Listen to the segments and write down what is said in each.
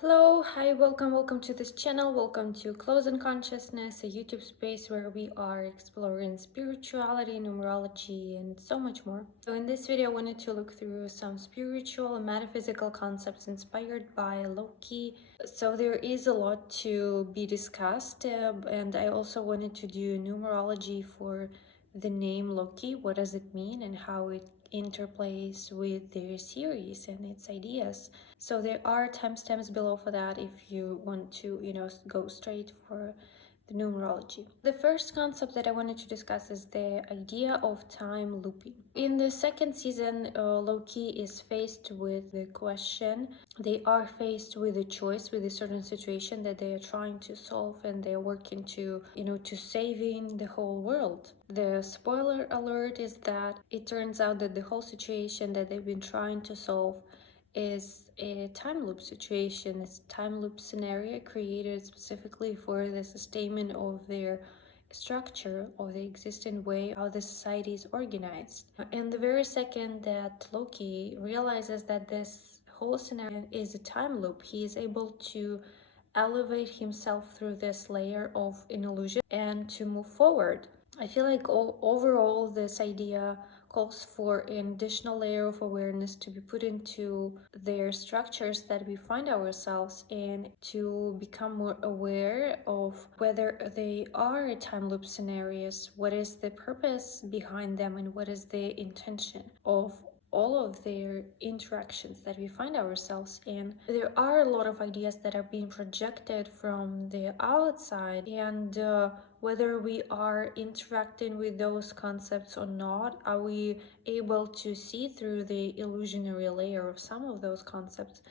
Hello, hi, welcome to this channel. Welcome to Close in Consciousness, a YouTube space where we are exploring spirituality, numerology, and so much more. So in this video, I wanted to look through some spiritual and metaphysical concepts inspired by Loki. So there is a lot to be discussed, and I also wanted to do numerology for the name Loki. What does it mean and how it interplays with their series and its ideas. So there are timestamps below for that if you want to, go straight for the numerology. The first concept that I wanted to discuss is the idea of time looping. In the second season, Loki is faced with the question. They are faced with a choice, with a certain situation that they are trying to solve, and they are working to saving the whole world. The spoiler alert is that it turns out that the whole situation that they've been trying to solve is a time loop situation. It's a time loop scenario created specifically for the sustainment of their structure of the existing way how the society is organized. And the very second that Loki realizes that this whole scenario is a time loop, he is able to elevate himself through this layer of an illusion and to move forward. I feel like overall this idea calls for an additional layer of awareness to be put into their structures that we find ourselves in, to become more aware of whether they are time loop scenarios, what is the purpose behind them, and what is the intention of all of their interactions that we find ourselves in. There are a lot of ideas that are being projected from the outside, and whether we are interacting with those concepts or not, are we able to see through the illusionary layer of some of those concepts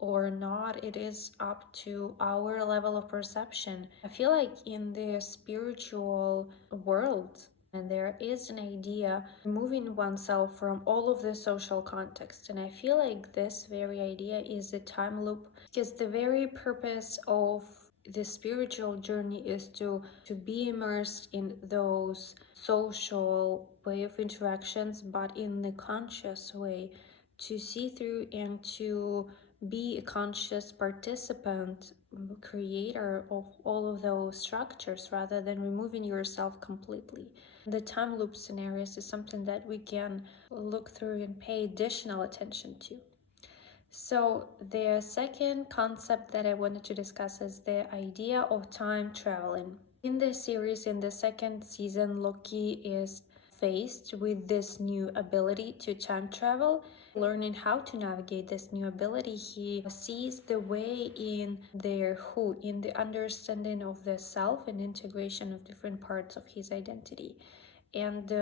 or not, it is up to our level of perception. I feel like in the spiritual world, and there is an idea removing oneself from all of the social context, and I feel like this very idea is a time loop, because the very purpose of the spiritual journey is to be immersed in those social way of interactions, but in the conscious way, to see through and to be a conscious participant, creator of all of those structures, rather than removing yourself completely. The time loop scenarios is something that we can look through and pay additional attention to. So the second concept that I wanted to discuss is the idea of time traveling. In this series, in the second season, Loki is faced with this new ability to time travel. Learning how to navigate this new ability, he sees the way in in the understanding of the self and integration of different parts of his identity. And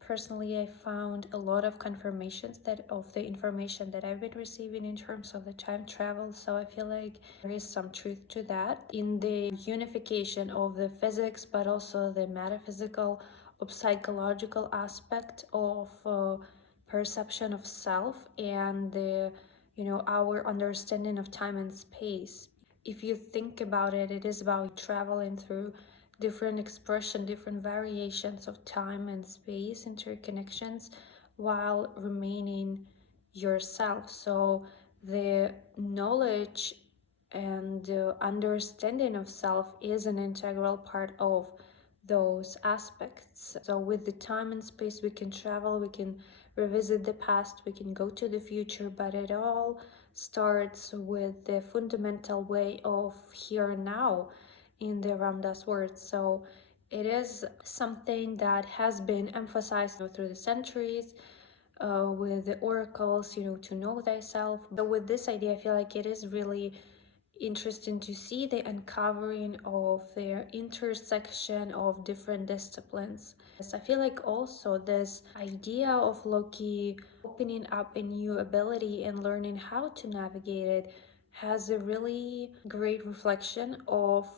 personally, I found a lot of confirmations that of the information that I've been receiving in terms of the time travel. So I feel like there is some truth to that in the unification of the physics, but also the metaphysical or psychological aspect of perception of self and the our understanding of time and space. If you think about it, it is about traveling through different expression, different variations of time and space interconnections while remaining yourself. So the knowledge and understanding of self is an integral part of those aspects. So with the time and space, we can travel, we can revisit the past, we can go to the future, but it all starts with the fundamental way of here and now in the Ram Dass words. So it is something that has been emphasized through the centuries with the oracles, to know thyself. So with this idea, I feel like it is really interesting to see the uncovering of their intersection of different disciplines. Yes, I feel like also this idea of Loki opening up a new ability and learning how to navigate it has a really great reflection of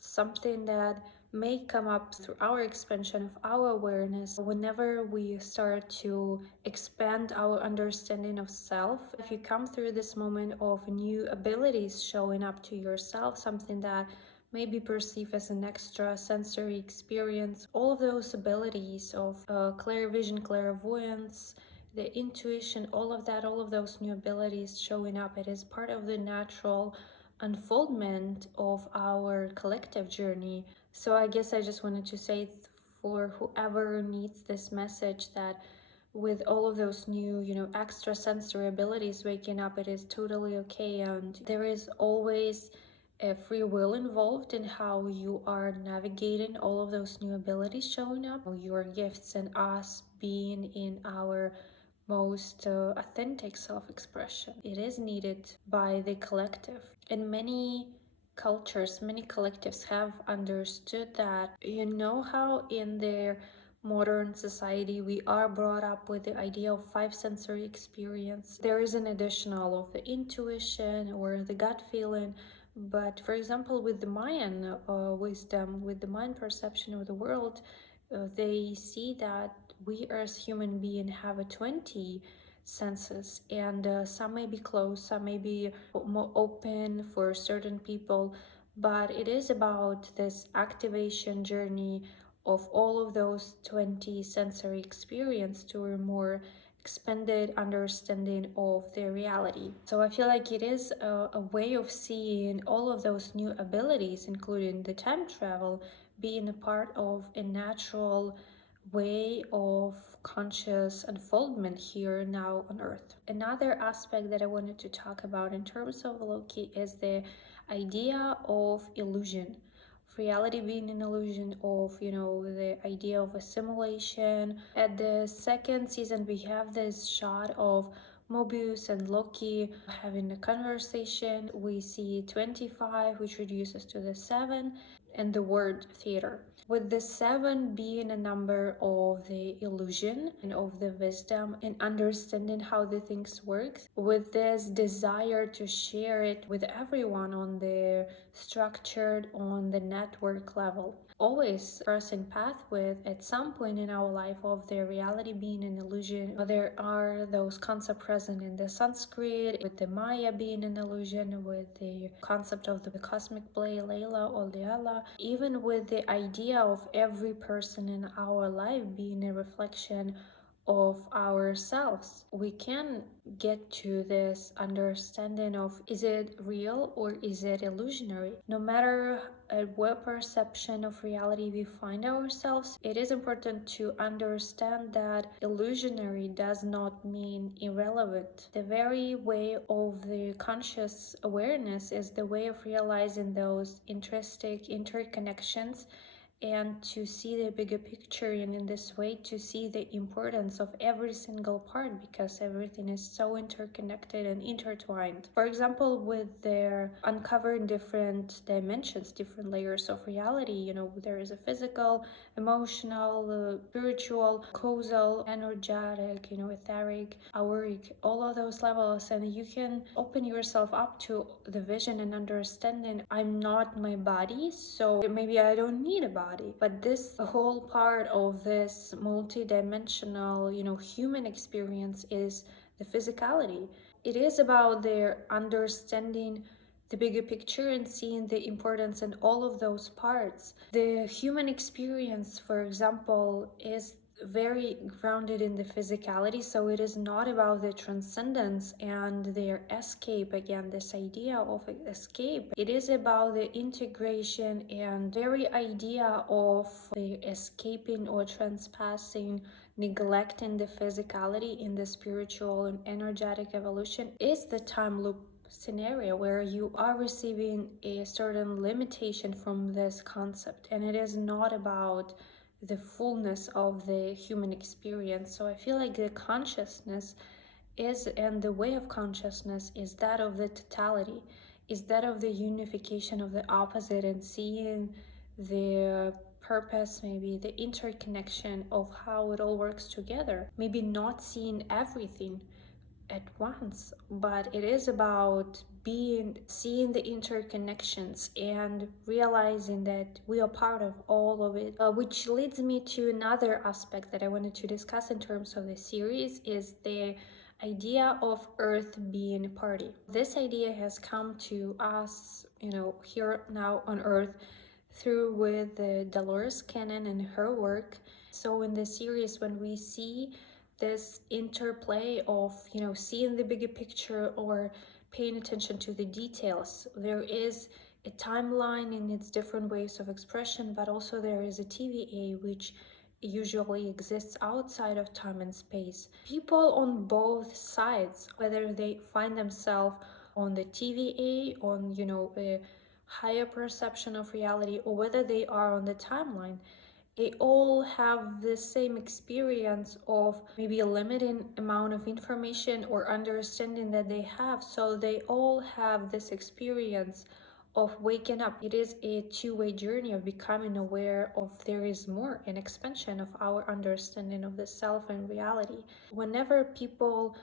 something that may come up through our expansion of our awareness whenever we start to expand our understanding of self. If you come through this moment of new abilities showing up to yourself, something that may be perceived as an extra sensory experience, all of those abilities of clear vision, clairvoyance, the intuition, all of that, all of those new abilities showing up, it is part of the natural unfoldment of our collective journey. So I guess I just wanted to say for whoever needs this message that with all of those new, extrasensory abilities waking up, it is totally okay. And there is always a free will involved in how you are navigating all of those new abilities showing up, your gifts, and us being in our most authentic self expression. It is needed by the collective. And many cultures, many collectives have understood that. How in their modern society we are brought up with the idea of five sensory experience. There is an additional of the intuition or the gut feeling. But for example, with the Mayan wisdom, with the Mayan perception of the world, they see that we as human beings have a 20 senses, and some may be closed, some may be more open for certain people, but it is about this activation journey of all of those 20 sensory experience to a more expanded understanding of their reality. So I feel like it is a way of seeing all of those new abilities, including the time travel, being a part of a natural way of conscious unfoldment here now on earth. Another aspect that I wanted to talk about in terms of Loki is the idea of illusion, of reality being an illusion, of the idea of assimilation. At the second season we have this shot of Mobius and Loki having a conversation. We see 25, which reduces to the 7, and the word theater, with the 7 being a number of the illusion and of the wisdom and understanding how the things work, with this desire to share it with everyone on the structured, on the network level, always crossing path with at some point in our life of the reality being an illusion. There are those concepts present in the Sanskrit, with the Maya being an illusion, with the concept of the cosmic play, Layla or Leela, even with the idea of every person in our life being a reflection of ourselves. We can get to this understanding of, is it real or is it illusionary? No matter at what perception of reality we find ourselves, it is important to understand that illusionary does not mean irrelevant. The very way of the conscious awareness is the way of realizing those intrinsic interconnections and to see the bigger picture, and in this way to see the importance of every single part, because everything is so interconnected and intertwined. For example, with their uncovering different dimensions, different layers of reality, there is a physical, emotional, spiritual, causal, energetic, etheric, auric, all of those levels, and you can open yourself up to the vision and understanding. I'm not my body, so maybe I don't need a body, but this whole part of this multi-dimensional, human experience is the physicality. It is about their understanding the bigger picture and seeing the importance in all of those parts. The human experience, for example, is very grounded in the physicality, so it is not about the transcendence and their escape. Again, this idea of escape, it is about the integration and very idea of the escaping or transpassing, neglecting the physicality in the spiritual and energetic evolution, is the time loop scenario where you are receiving a certain limitation from this concept, and it is not about the fullness of the human experience. So I feel like the consciousness is, and the way of consciousness is that of the totality, is that of the unification of the opposite and seeing the purpose, maybe the interconnection of how it all works together. Maybe not seeing everything at once, but it is about seeing the interconnections and realizing that we are part of all of it, which leads me to another aspect that I wanted to discuss in terms of the series, is the idea of Earth being a party. This idea has come to us, here now on Earth through with Dolores Cannon and her work. So in the series, when we see this interplay of, seeing the bigger picture or paying attention to the details. There is a timeline in its different ways of expression, but also there is a TVA, which usually exists outside of time and space. People on both sides, whether they find themselves on the TVA, on a higher perception of reality, or whether they are on the timeline, they all have the same experience of maybe a limited amount of information or understanding that they have. So they all have this experience of waking up. It is a two-way journey of becoming aware of there is more, an expansion of our understanding of the self and reality. Whenever people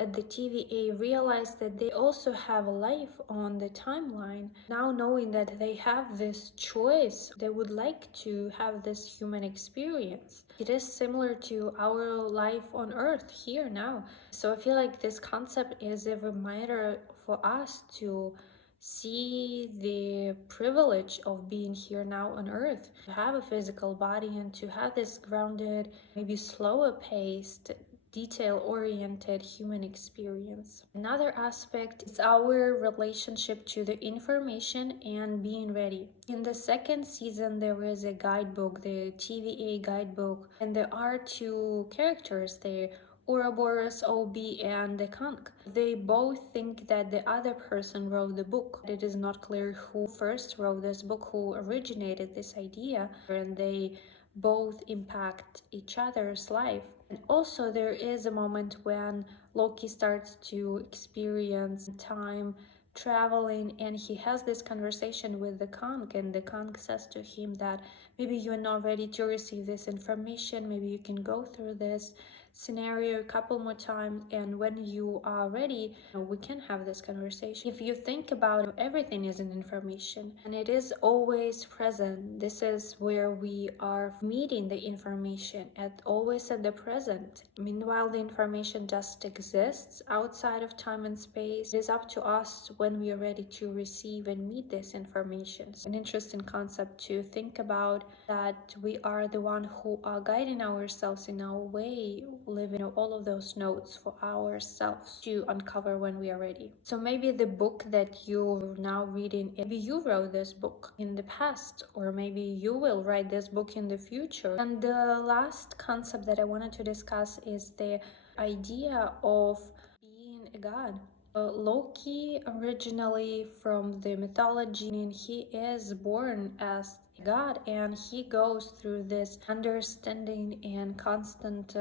at the TVA realize that they also have a life on the timeline, now knowing that they have this choice, they would like to have this human experience. It is similar to our life on earth here now. So I feel like this concept is a reminder for us to see the privilege of being here now on earth, to have a physical body and to have this grounded, maybe slower paced, detail-oriented human experience. Another aspect is our relationship to the information and being ready. In the second season, there is a guidebook, the TVA guidebook, and there are two characters there, Ouroboros OB and the Kank. They both think that the other person wrote the book. It is not clear who first wrote this book, who originated this idea, and they both impact each other's life. And also there is a moment when Loki starts to experience time traveling, and he has this conversation with the Kang, and the Kang says to him that maybe you're not ready to receive this information, maybe you can go through this scenario a couple more times, and when you are ready, we can have this conversation. If you think about it, everything is an information and it is always present. This is where we are meeting the information always at the present. Meanwhile, the information just exists outside of time and space. It is up to us when we are ready to receive and meet this information. It's an interesting concept to think about, that we are the one who are guiding ourselves in our way, living all of those notes for ourselves to uncover when we are ready. So maybe the book that you're now reading, maybe you wrote this book in the past, or maybe you will write this book in the future. And the last concept that I wanted to discuss is the idea of being a god. Loki, originally from the mythology, and he is born as a god, and he goes through this understanding and constant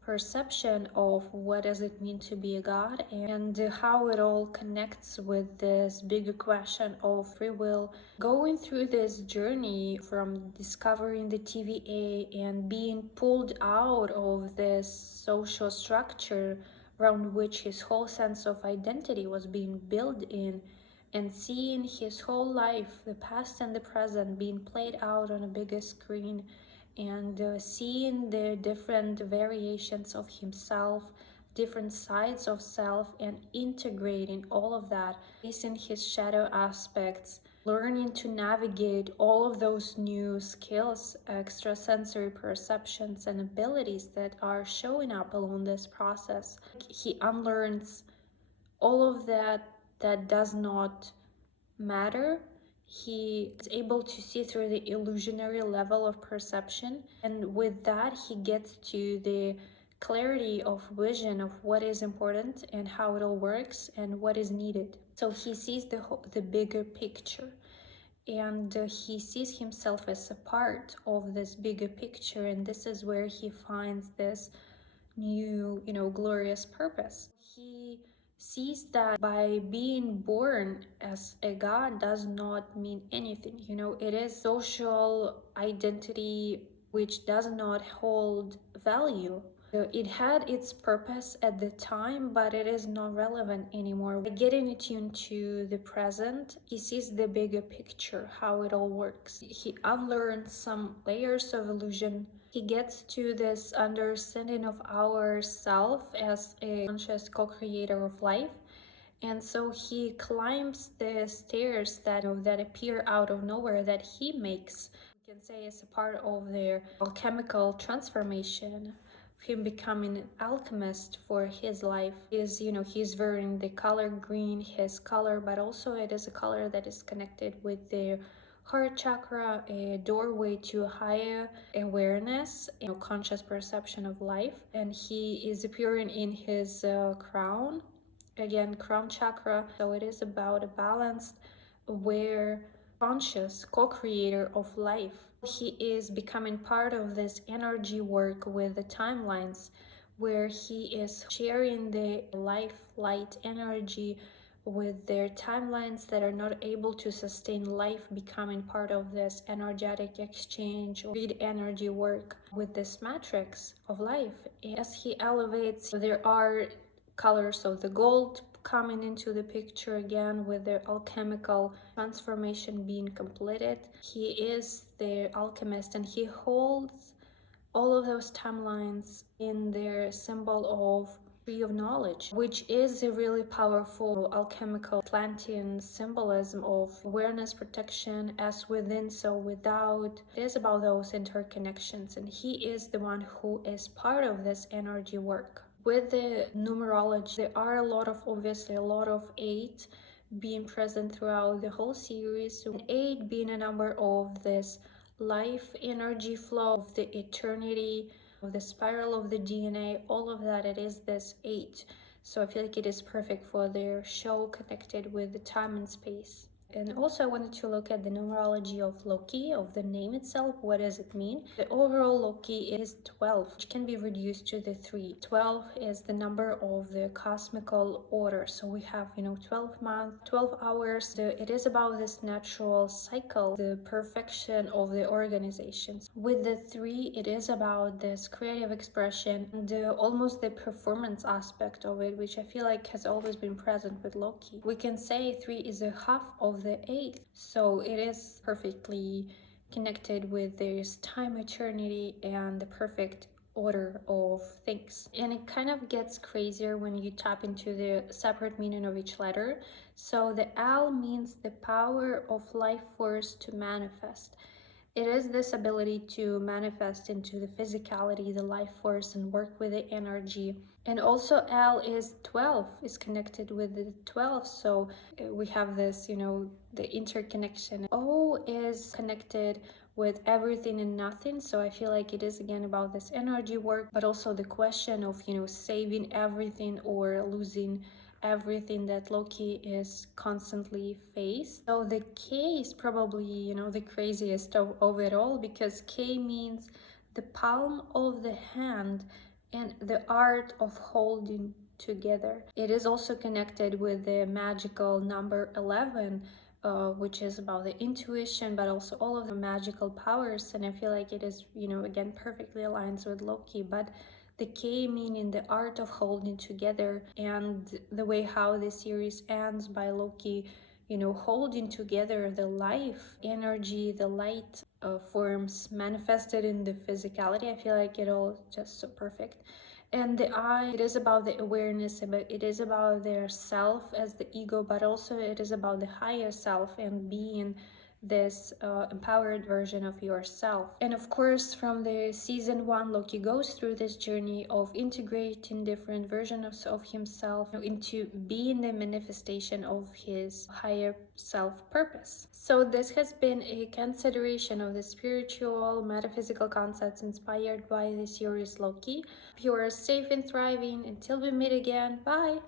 perception of what does it mean to be a god, and how it all connects with this bigger question of free will. Going through this journey from discovering the TVA and being pulled out of this social structure around which his whole sense of identity was being built in, and seeing his whole life, the past and the present, being played out on a bigger screen, and seeing the different variations of himself, different sides of self, and integrating all of that, facing his shadow aspects, learning to navigate all of those new skills, extrasensory perceptions, and abilities that are showing up along this process. He unlearns all of that does not matter. He is able to see through the illusionary level of perception, and with that he gets to the clarity of vision of what is important and how it all works and what is needed. So he sees the bigger picture, and he sees himself as a part of this bigger picture, and this is where he finds this new, glorious purpose. He sees that by being born as a god does not mean anything. It is social identity which does not hold value. It had its purpose at the time, but it is not relevant anymore. By getting attuned to the present, he sees the bigger picture, how it all works. He unlearns some layers of illusion. He gets to this understanding of ourself as a conscious co-creator of life. And so he climbs the stairs that appear out of nowhere, that he makes, you can say, as a part of their alchemical transformation. him becoming an alchemist for his life. He's wearing the color green, his color, but also it is a color that is connected with the heart chakra, a doorway to higher awareness, conscious perception of life. And he is appearing in his crown, again, crown chakra. So it is about a balanced, aware, conscious co-creator of life. He is becoming part of this energy work with the timelines, where he is sharing the life light energy with their timelines that are not able to sustain life, becoming part of this energetic exchange or read energy work with this matrix of life. As he elevates, there are colors of the gold coming into the picture again, with the alchemical transformation being completed. He is the alchemist, and he holds all of those timelines in their symbol of tree of knowledge, which is a really powerful alchemical Atlantean symbolism of awareness, protection, as within so without. It is about those interconnections, and he is the one who is part of this energy work. With the numerology, there are obviously a lot of 8 being present throughout the whole series, and 8 being a number of this life energy flow of the eternity, of the spiral of the DNA, all of that. It is this 8. So I feel like it is perfect for their show connected with the time and space. And also I wanted to look at the numerology of Loki, of the name itself. What does it mean? The overall Loki is 12, which can be reduced to the 3. 12 is the number of the cosmical order. So we have, 12 months, 12 hours. It is about this natural cycle, the perfection of the organizations. With the 3, it is about this creative expression, almost the performance aspect of it, which I feel like has always been present with Loki. We can say 3 is a half of the 8, so it is perfectly connected with this time, eternity, and the perfect order of things. And it kind of gets crazier when you tap into the separate meaning of each letter. So the L means the power of life force to manifest. It is this ability to manifest into the physicality, the life force, and work with the energy. And also L is 12, is connected with the 12. So we have this, the interconnection. O is connected with everything and nothing. So I feel like it is again about this energy work, but also the question of, saving everything or losing everything that Loki is constantly faced. So the K is probably, the craziest of it all, because K means the palm of the hand and the art of holding together. It is also connected with the magical number 11, which is about the intuition, but also all of the magical powers. And I feel like it is, again, perfectly aligns with Loki. But the K meaning the art of holding together, and the way how the series ends by Loki, holding together the life energy, the light forms manifested in the physicality. I feel like it all just so perfect. And the I, it is about the awareness, but it is about their self as the ego, but also it is about the higher self and being this empowered version of yourself. And of course, from the season 1, Loki goes through this journey of integrating different versions of himself into being the manifestation of his higher self purpose. So this has been a consideration of the spiritual metaphysical concepts inspired by the series Loki. If you are safe and thriving, until we meet again, bye!